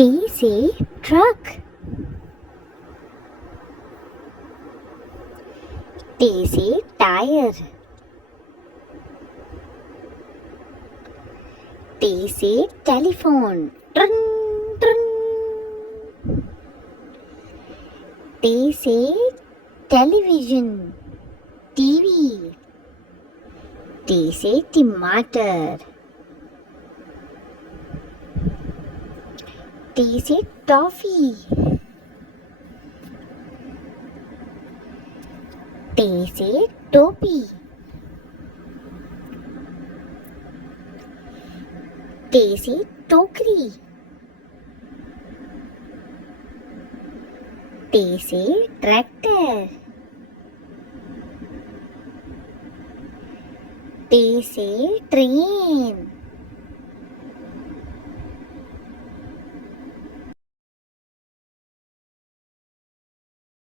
T से truck. T से tire. T से telephone. Trun, trun. T से television. TV. T से टमाटर. T से टॉफी. T से टोपी. T से टोकरी. T से ट्रैक्टर. T से ट्रेन.